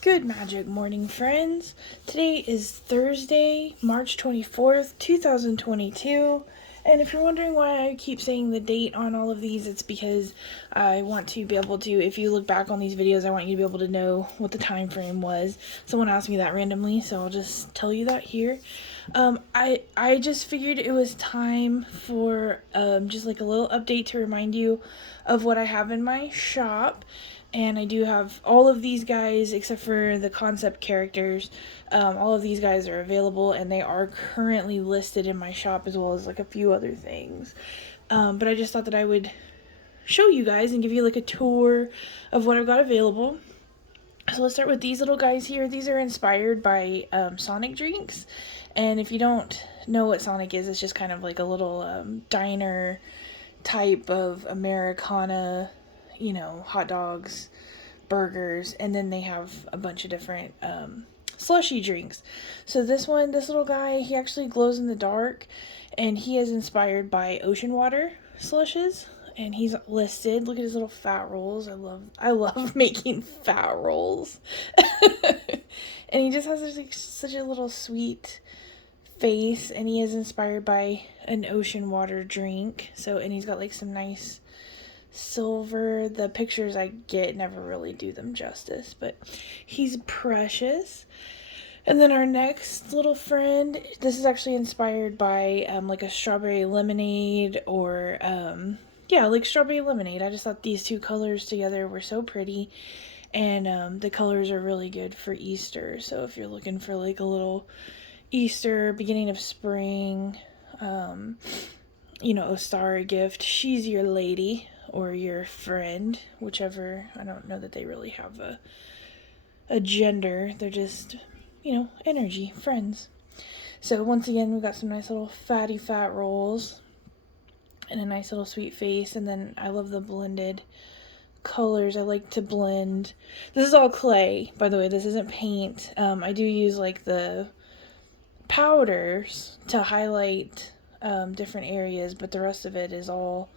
Good magic morning, friends. Today is Thursday, March 24th, 2022. And if you're wondering why I keep saying the date on all of these, it's because I want to be able to, if you look back on these videos, I want you to be able to know what the time frame was. Someone asked me that randomly, so I'll just tell you that here. I just figured it was time for just like a little update to remind you of what I have in my shop. And I do have all of these guys except for the concept characters. All of these guys are available and they are currently listed in my shop, as well as like a few other things. But I just thought that I would show you guys and give you like a tour of what I've got available. So let's start with these little guys here. These are inspired by Sonic drinks. And if you don't know what Sonic is, it's just kind of like a little diner type of Americana, hot dogs, burgers, and then they have a bunch of different slushy drinks. So this little guy, he actually glows in the dark, and he is inspired by ocean water slushes. And he's listed. Look at his little fat rolls. I love making fat rolls. And he just has such a little sweet face, and he is inspired by an ocean water drink. And he's got like some nice silver. The pictures I get never really do them justice, but he's precious. And then our next little friend, this is actually inspired by like a strawberry lemonade, or like strawberry lemonade. I just thought these two colors together were so pretty, and the colors are really good for Easter. So if you're looking for like a little Easter, beginning of spring, Ostara gift, she's your lady or your friend, whichever. I don't know that they really have a gender. They're just, energy, friends. So once again, we've got some nice little fatty fat rolls and a nice little sweet face. And then I love the blended colors. I like to blend. This is all clay, by the way. This isn't paint. I do use like the powders to highlight different areas, but the rest of it is all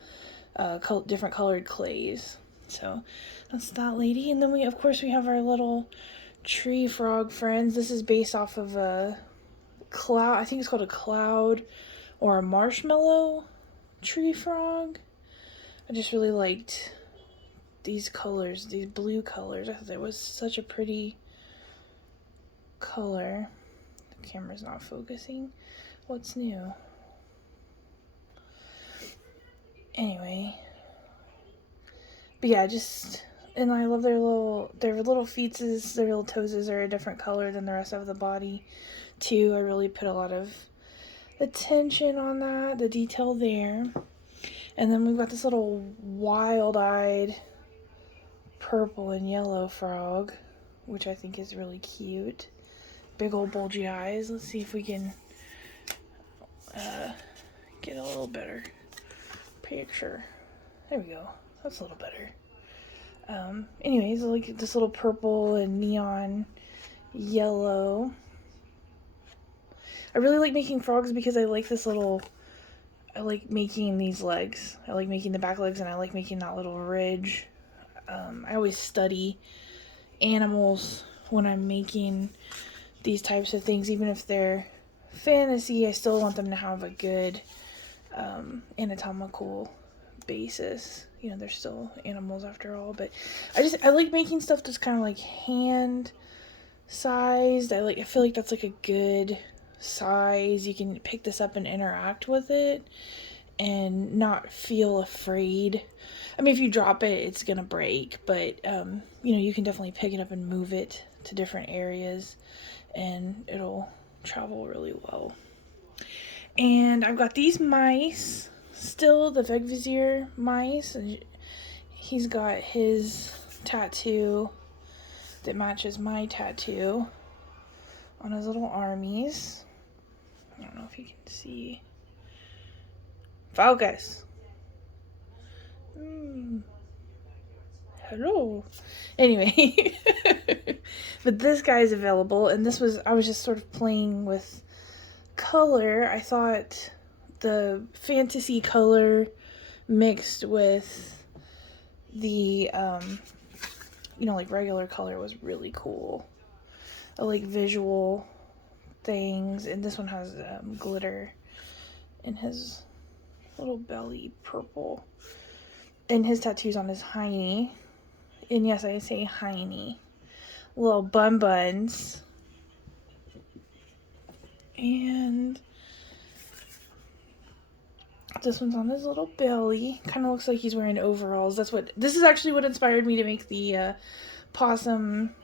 different colored clays. So that's that lady. And then we have our little tree frog friends. This is based off of a cloud. I think it's called a cloud or a marshmallow tree frog. I just really liked these colors, these blue colors. I thought it was such a pretty color. The camera's not focusing. What's new? Anyway, but yeah, and I love their little feet, their little toes are a different color than the rest of the body too. I really put a lot of attention on that, the detail there. And then we've got this little wild-eyed purple and yellow frog, which I think is really cute. Big old bulgy eyes. Let's see if we can get a little better picture. There we go. That's a little better. Anyways, like this little purple and neon yellow. I really like making frogs because I like making these legs. I like making the back legs, and I like making that little ridge. I always study animals when I'm making these types of things. Even if they're fantasy, I still want them to have a good anatomical basis. They're still animals after all, but I like making stuff that's kind of like hand sized. I feel like that's like a good size. You can pick this up and interact with it and not feel afraid. I mean, if you drop it, it's gonna break, but you can definitely pick it up and move it to different areas, and it'll travel really well. And I've got these mice still, the Vegvizier mice, and he's got his tattoo that matches my tattoo on his little armies. I don't know if you can see. Focus. Hello. Anyway, but this guy's available, and I was just sort of playing with color. I thought the fantasy color mixed with the like regular color was really cool. I like visual things, and this one has glitter in his little belly, purple. And his tattoos on his hiney. And yes, I say hiney. Little buns. And this one's on his little belly. Kind of looks like he's wearing overalls. This is actually what inspired me to make the possum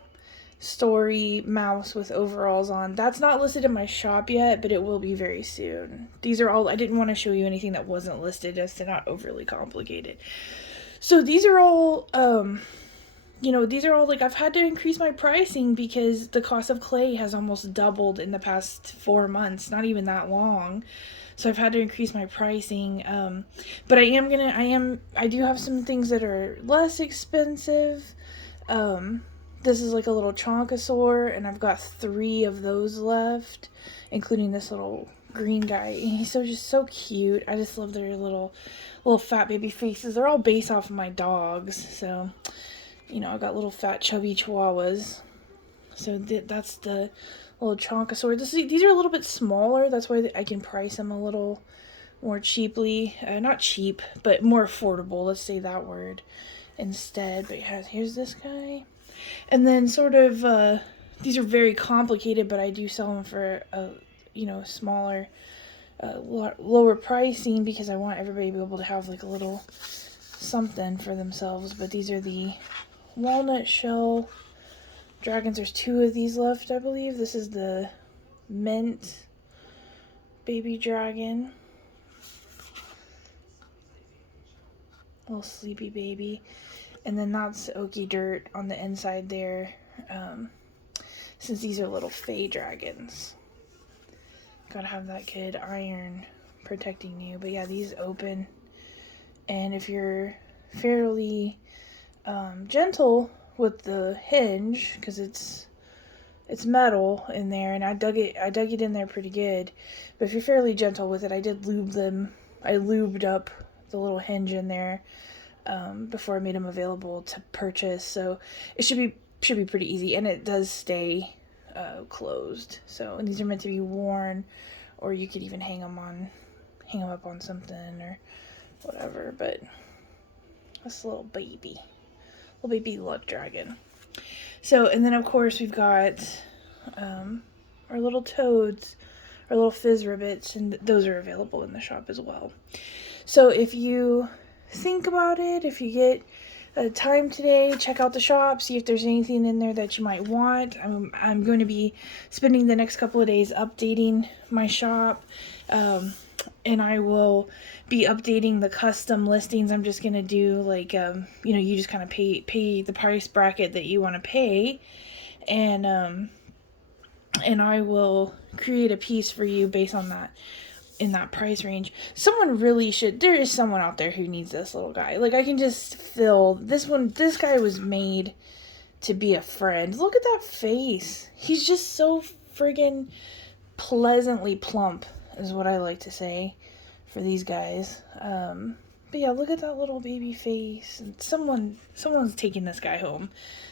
story mouse with overalls on. That's not listed in my shop yet, but it will be very soon. These are all, I didn't want to show you anything that wasn't listed as to not overly complicated. So these are all, these are all, like, I've had to increase my pricing because the cost of clay has almost doubled in the past 4 months, not even that long. So I've had to increase my pricing. But I do have some things that are less expensive. This is like a little chonkosaur, and I've got 3 of those left, including this little green guy. He's just so cute. I just love their little fat baby faces. They're all based off of my dogs, so I got little fat chubby chihuahuas. So that's the little chonkosaur. These are a little bit smaller. That's why I can price them a little more cheaply. Not cheap, but more affordable. Let's say that word instead. But yeah, here's this guy. And then sort of, these are very complicated, but I do sell them for smaller, lower pricing because I want everybody to be able to have like a little something for themselves. But these are the walnut shell dragons. There's 2 of these left, I believe. This is the mint baby dragon. Little sleepy baby. And then that's oaky dirt on the inside there, since these are little fey dragons. Gotta have that good iron protecting you. But yeah, these open. And if you're fairly gentle with the hinge, because it's metal in there, and I dug it in there pretty good. But if you're fairly gentle with it, I did lube them. I lubed up the little hinge in there before I made them available to purchase. So it should be pretty easy, and it does stay closed. So, and these are meant to be worn, or you could even hang them up on something or whatever. But this little baby luck dragon. So, and then of course we've got our little toads, our little fizz ribbits, and those are available in the shop as well. So if you think about it, if you get time today, check out the shop, see if there's anything in there that you might want. I'm going to be spending the next couple of days updating my shop, and I will be updating the custom listings. I'm just going to do like, you just kind of pay the price bracket that you want to pay, and I will create a piece for you based on that, in that price range. There is someone out there who needs this little guy. Like, I can just feel this guy was made to be a friend. Look at that face. He's just so friggin' pleasantly plump, is what I like to say for these guys. But yeah, look at that little baby face. And someone's taking this guy home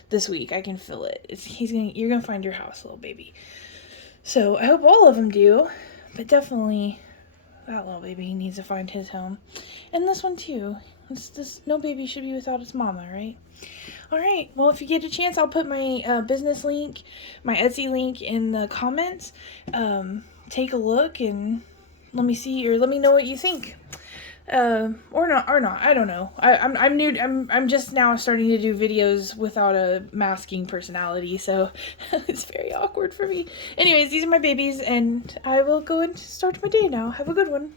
this week. I can feel it. You're gonna find your house, little baby. So I hope all of them do, but definitely that little baby needs to find his home. And this one too. No baby should be without its mama, right? Alright, well, if you get a chance, I'll put my business link, my Etsy link in the comments. Take a look and let me know what you think. Or not, I don't know. I'm new. I'm just now starting to do videos without a masking personality, so it's very awkward for me. Anyways, these are my babies, and I will go and start my day now. Have a good one.